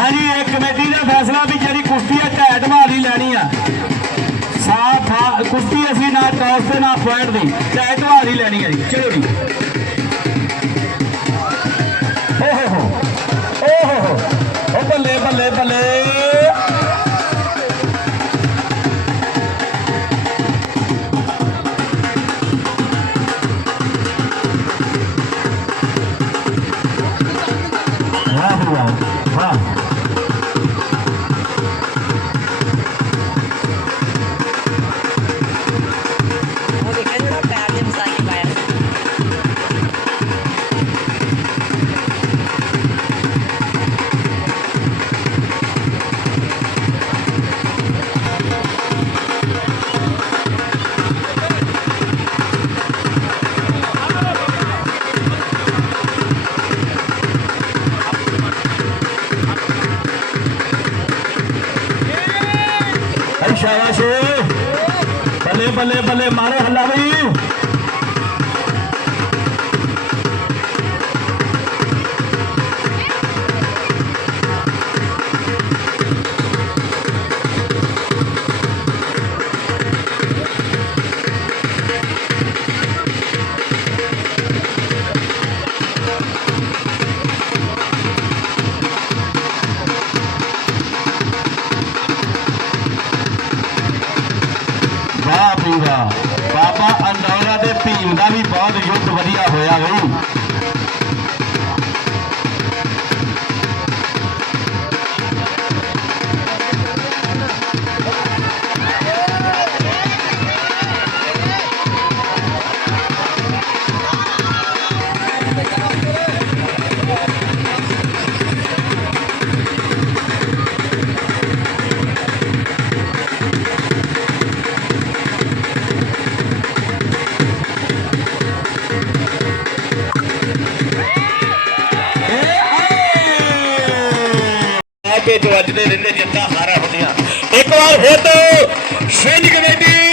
Committee ਦਾ ਫੈਸਲਾ ਵੀ ਜਿਹੜੀ ਕੁਸ਼ਤੀ ਹੈ ਢੈਟ ਮਾਰੀ ਲੈਣੀ ਆ। ਸਾਫ਼ ਕੁਸ਼ਤੀ ਅਸੀਂ ਨਾ ਟੌਸ ਤੇ ਨਾ ਪੁਆਇੰਟ ਦੀ ਢੈਟ ਮਾਰੀ ਲੈਣੀ ਹੈ ਜੀ, ਚਲੋ ਜੀ। ਓ ਹੋ ਹੋ, ਓ ਹੋ ਹੋ ਬੱਲੇ। ਬੱਲੇ ਬੱਲੇ ਵਾਹ। आया बल्ले बल्ले भले भले हल्ला भाई। ਵਾਹ ਵੀ ਵਾਹ ਬਾਬਾ ਅੰਦੌਰਾ ਦੇ ਭੀਮ ਦਾ ਵੀ ਬਹੁਤ ਯੁੱਧ ਵਧੀਆ ਹੋਇਆ ਬਈ ਆ ਕੇ ਜੋ ਅੱਜ ਦੇ ਰਹਿੰਦੇ ਜਿੱਤਾਂ ਹਾਰਾ ਹੁੰਦੀਆਂ। ਇੱਕ ਵਾਰ ਫਿਰ ਤੋਂ ਸਿੰਘ ਕਮੇਟੀ